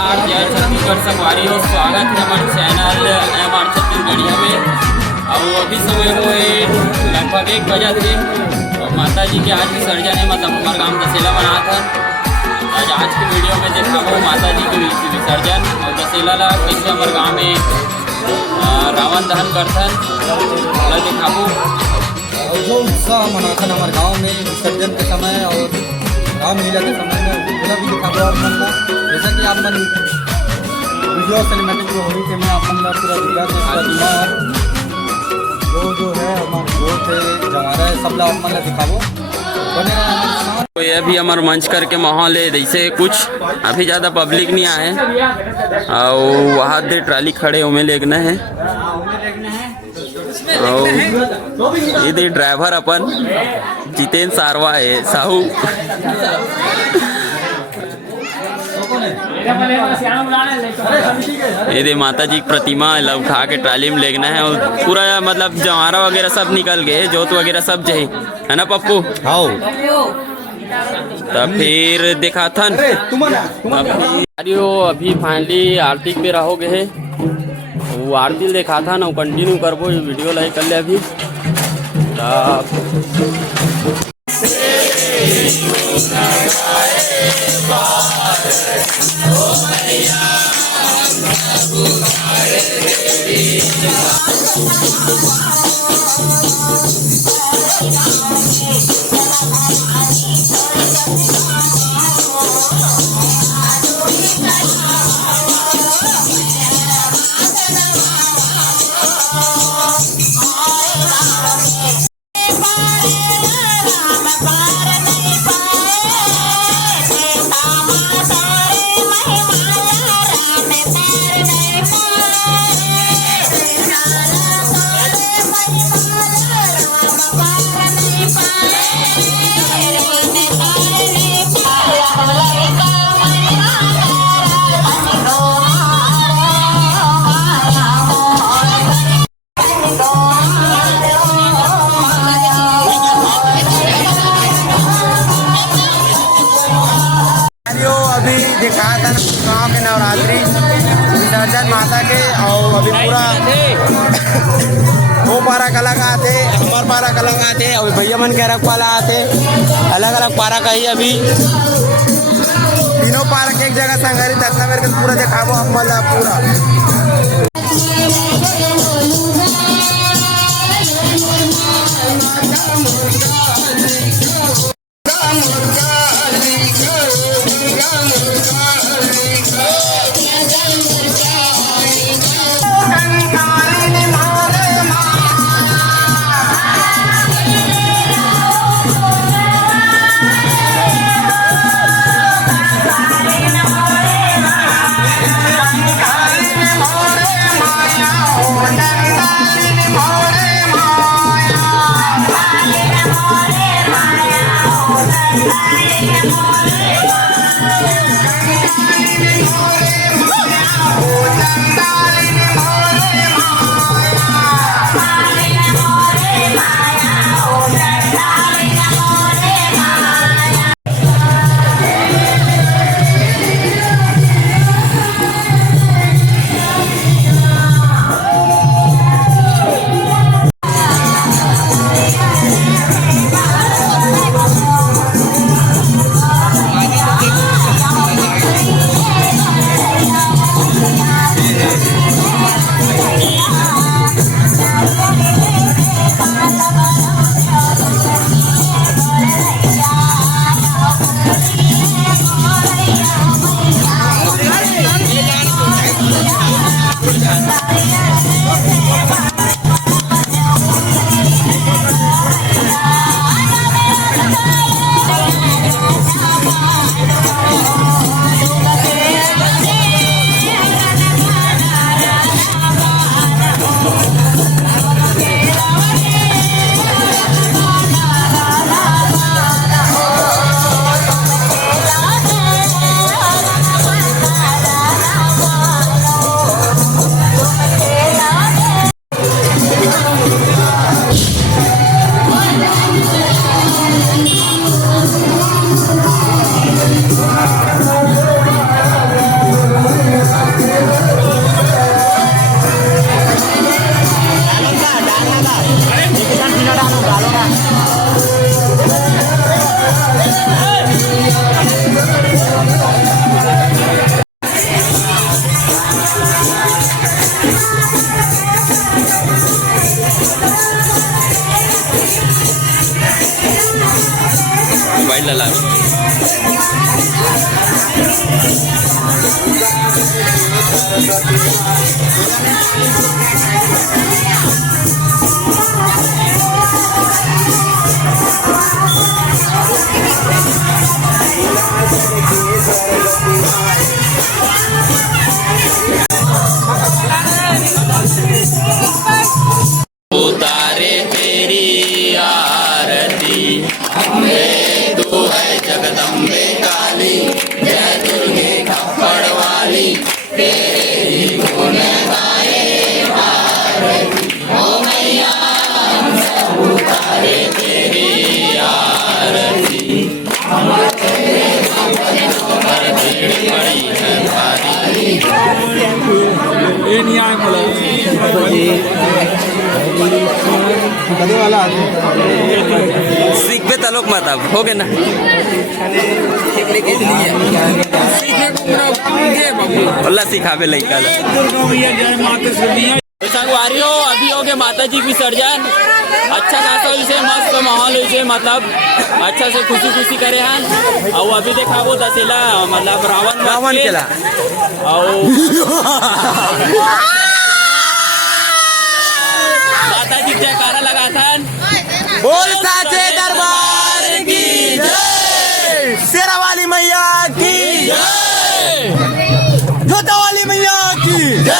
जय छत्तीसगढ़ संगवारी हो, स्वागत है हमारे चैनल MR छत्तीसगढ़िया में। और अभी समय हुए लगभग 1 बजे थे और माता जी के आज विसर्जन है, मतलब हमारे गाँव दशहरा मना था। आज की वीडियो में देखा वो माता जी के विसर्जन और दशहरा ला कैसे हमारे गाँव में रावण दहन करथन दिखाबू। और जो उत्साह मनाथन हमारे गांव में विसर्जन के समय और राम लीला के समय में पूरा भी दिखाबो आप मन ला। जैसा कि आप मन वीडियो सिनेमैटिक जो होनी थे, मैं आप मन ला पूरा लीला के प्रतिमा जो है हमारे जो थे जवारा है सब ला आप मन ला दिखाबो। तो ये अभी हमारे मंच करके माहौल है, जैसे कुछ अभी ज़्यादा पब्लिक नहीं आए और वहाँ दे ट्राली खड़े उमें लेगना है और ये ड्राइवर अपन जितेंद्र सारवा है साहू। ये माता जी की प्रतिमा उठा के ट्राली में लेगना है और पूरा मतलब जवारा वगैरह सब निकल गए, जोत वगैरह सब जही है ना पप्पू। हाँ तब फिर देखा था अभी फाइनली आरती पे रहोगे है, वो आरती देखा था ना, कंटिन्यू करबो ये वीडियो लाइक कर ले अभी तब। अभी दिखा था गाँव के नवरात्रि विसर्जन माता के और अभी पूरा वो पारा कला का आते, हमारे पारा कला का आते और भैया मन के रख वाला आते, अलग अलग पारा का ही अभी तीनों पारा के एक जगह संगरी दर्शन करके पूरा दिखाबो हम वाला पूरा। उतारे तेरी आरती अम्बे तू है जगदम्बे काली जय दुर्गे खप्पड़ वाली तेरे ही गुण गाए आरती ओ मैया हम सब उतारे तेरी आरती पर भीड़ पड़ी है भारी सीख पे ताल्लुक मत अब हो गए ना अल्लाह सिखावे लइका संगवारी हो अभी हो गए माता जी विसर्जन अच्छा खासा इसे मस्त माहौल इसे मतलब अच्छा से खुशी खुशी करे हैं और अभी देखा वो दशहरा मतलब रावण केला और माता जी जयकारा लगा था बोल साचे दरबार की जय, शेरा वाली मैया की जय, जोता वाली मैया की जय,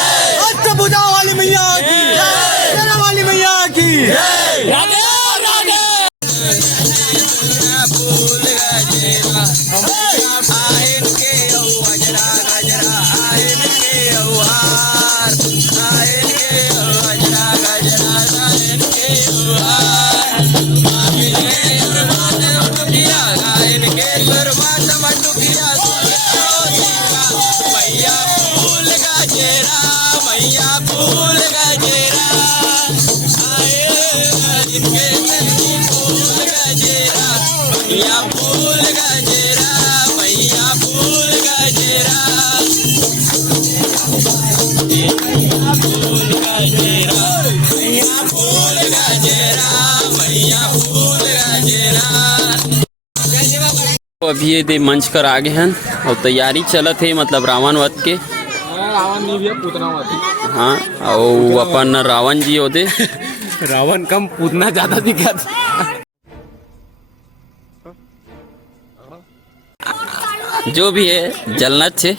अष्टभुजा वाली मैया की जय, शेरा वाली मैया की जय। राधे राधे फूल गजेरा आयन के गजरा गजरा आयन के हार आयन के गजरा गजरा आयन के हार आयन के दरबार मटुकिया मैया फूल गजेरा मैया फूल गजेरा आयन के फूल गजेरा मैया फूल गजेरा मैया फूल गजेरा फूल गजेरा मैया फूल गजेरा मैया फूल गजेरा। अभी ये मंच कर आगे हैं और तैयारी चलत है मतलब रावण वध के रावण नहीं भी पूतना मत हाँ और अपन रावण जी होते रावण कम पूतना ज्यादा दिक्कत जो भी है जलनत छे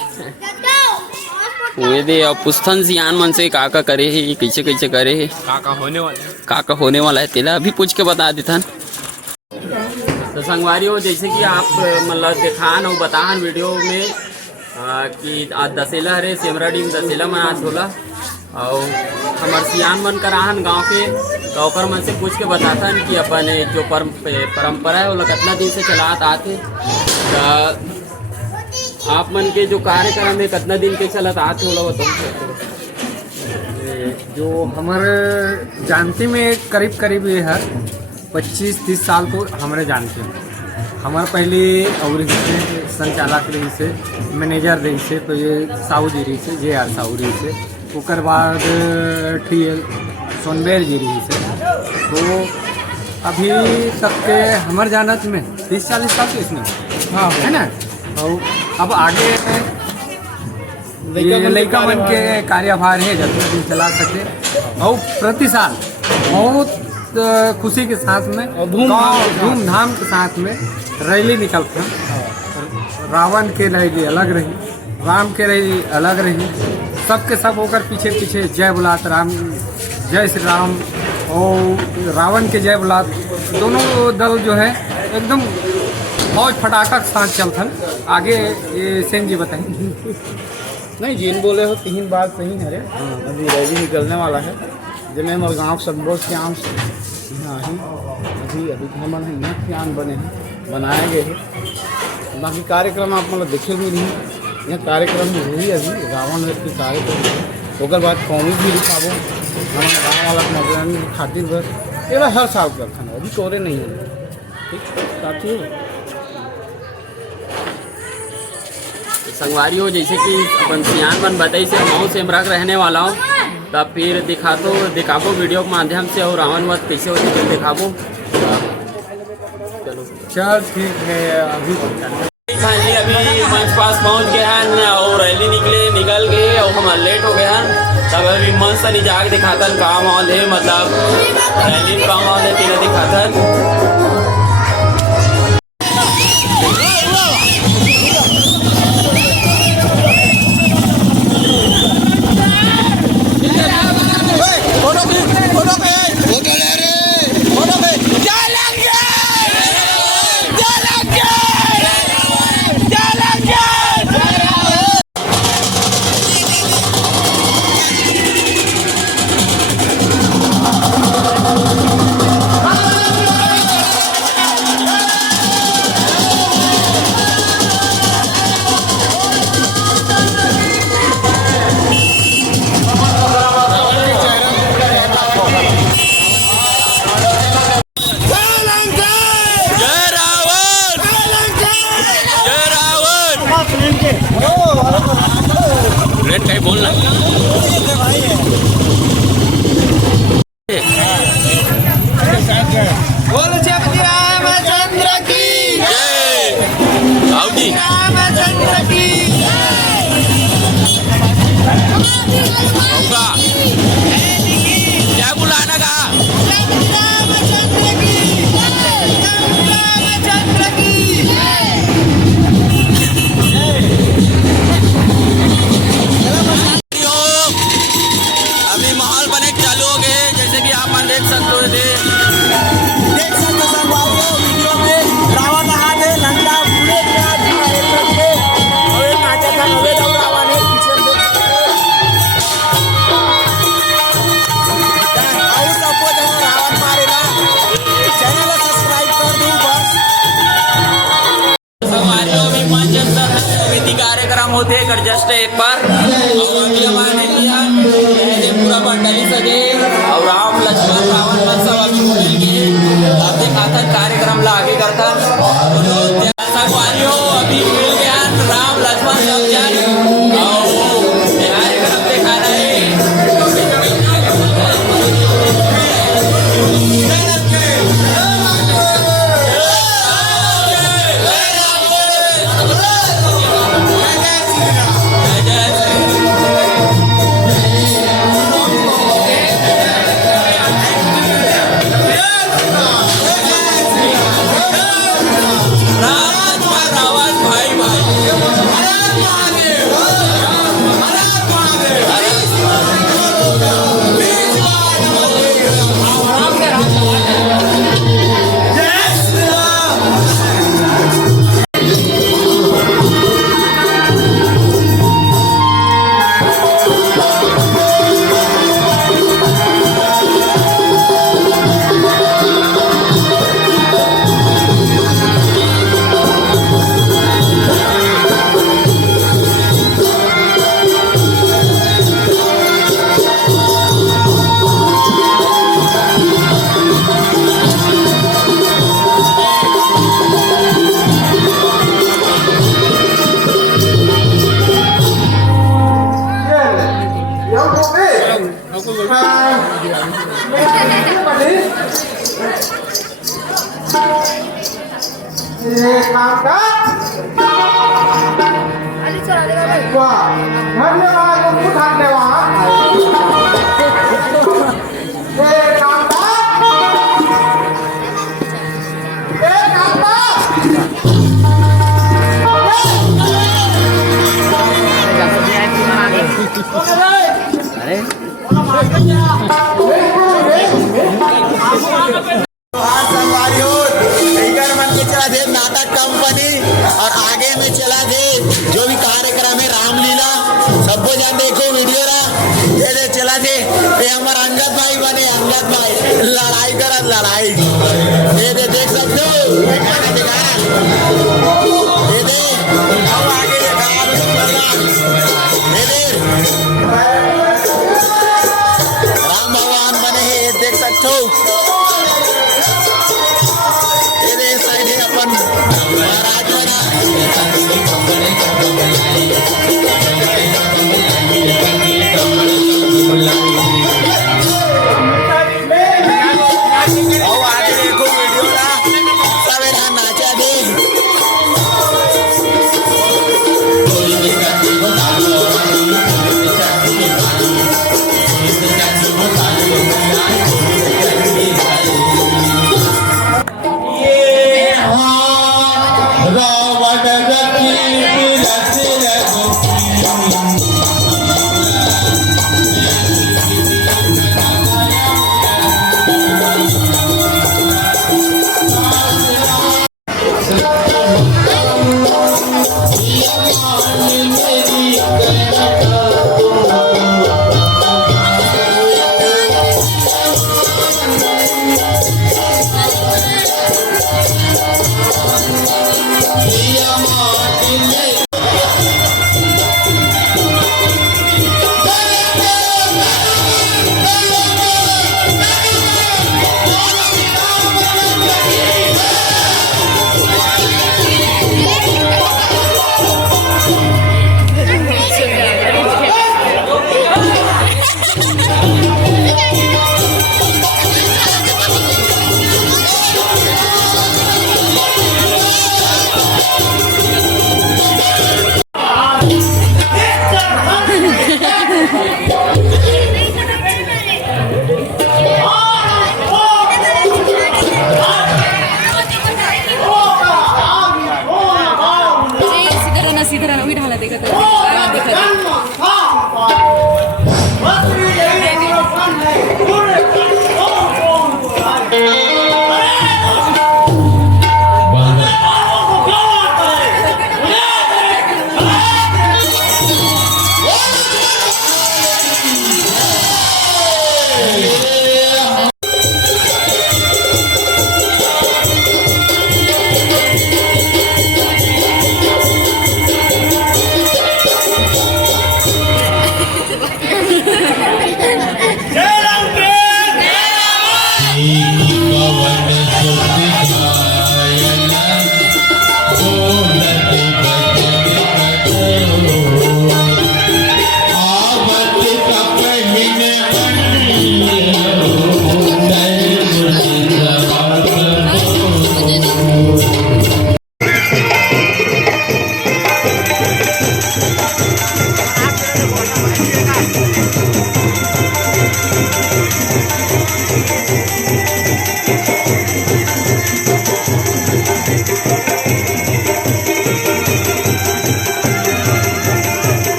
वे दे और पुस्तन सियान मन से का करे है कैसे कैसे करे है का होने वाला है तेला अभी पूछ के बता देता तो संगवारी हो जैसे कि आप मतलब दिखान और बतान वीडियो में कि आज दशहरा हरे सेमराडी में दशहरा मनात होला और हमार सियान मन कर आहन गाँव के तो ओकर मन से पूछ के बताता कि अपन जो परंपरा है वो कितना दिन से चलात आते आप मन के जो कार्यक्रम है कितना दिन के चलत आते होला बताओ। जो हमारे जानते में करीब करीब ये है 25-30 साल तो हमारे जानते हैं। हमारे पहले और से संचालक रही से मैनेजर रही से तो ये साहू जी रही से JR साहू रही से उसके बाद TL सोनबेर जी रही से तो अभी तक के हमारे जानत में 30-40 साल के इसमें हाँ है ना। और अब आगे लड़का मन के कार्यभार है जब दिन चला सके और प्रति साल बहुत खुशी के साथ में धूमधाम के साथ में रैली निकलते हैं। रावण के रैली अलग रही, राम के रैली अलग रही, सबके सब होकर पीछे पीछे जय बुलात राम जय श्री राम और रावण के जय बुलात दोनों दल जो है एकदम फौज फटाका के साथ चलथन। आगे ये सेन जी बताएं। नहीं जिन बोले हो 3 बात सही है रे। अभी रैली निकलने वाला है जिसमें हमारे गाँव सब के आम यहाँ ही अभी हमन है नृत्य ज्ञान बने हैं बनाए गए हैं। बाकी कार्यक्रम आप मतलब देखे भी नहीं यह कार्यक्रम हुई अभी रावण नृत्य कार्यक्रम ओकर बाद कॉमिक भी दिखाबो हमारे गाँव वाला मनोरंजन खातिर बस ये हर साल करते हैं अभी तोरे नहीं है ठीक साथी संगवारी हो जैसे कि अपन सियान मन बताई से मऊ से मरक रहने वाला हूँ तब फिर दिखाबो वीडियो के माध्यम से और रावण वध कैसे होती है दिखाबो। चलो चल ठीक है अभी फाइनली अभी मंच पास पहुँच गए हैं और रैली निकल गए और थोड़ा लेट हो गया तब अभी मस्त नहीं जाके दिखाता काम वाल है मतलब रैली में काम वाल है तीनों दिखाता रेड काही बोल ना बोल जगती रामचंद्र की आओ जी रामचंद्र की होगा क्या बुलाना का रामचंद्र की रामचंद्र की अभी माहौल बने चालू हो गए जैसे कि आप देख सकते हो देख सकते सब वीडियो में रावण हाथ है लंका पूरे और नाटक का नवे दौर रावण है पीछे और सपोर्ट है रावण मारेगा चैनल को सब्सक्राइब कर दो बस हमारे अभी मंच अंदर समिति कार्यक्रम होते हैं जस्ट एक बार और अभी हमारे लिया ये पूरा मंडली सजे और राम लक्ष्मण रावण पर सब अभी बोलेंगे आप दिखाता कार्यक्रम ला आगे करता संगवारियों अभी मिल गया राम लक्ष्मण सब जन और कार्यक्रम दिखा रहे नाटक कंपनी और आगे में चला दे जो भी कार्यक्रम है रामलीला सबको जान देखो वीडियो रा ये दे चला दे ये हमारा अंगद भाई बने अंगद भाई लड़ाई करत लड़ाई ये दे देख सकते हो ये दे अब आगे ये दे राम भगवान बने हैं ये देख सकते हो महाराज बना आगे देखो वीडियो ना सब नाचा दे सीधा रहना वही ढाला देखा देखा